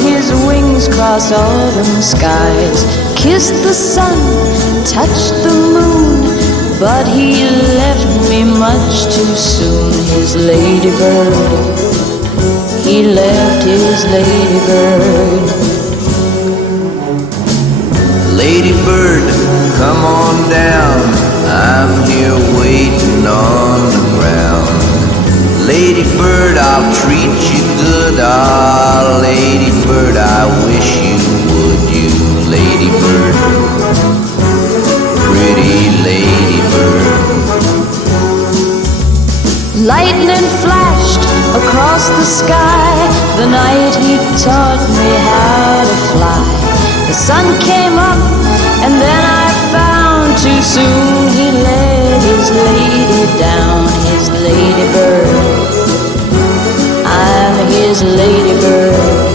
his wings cross autumn skies, kissed the sun, touched the moon, but he left me much too soon. His ladybird, he left his ladybird. Ladybird, come on down, I'm here waiting on the ground. Ladybird, I'll treat you good. Ah, ladybird, I wish you would. You ladybird, pretty ladybird. Lightning flashed across the sky the night he taught me how to fly. The sun came up and then I found too soon he let his lady down. His ladybird, I'm his ladybird.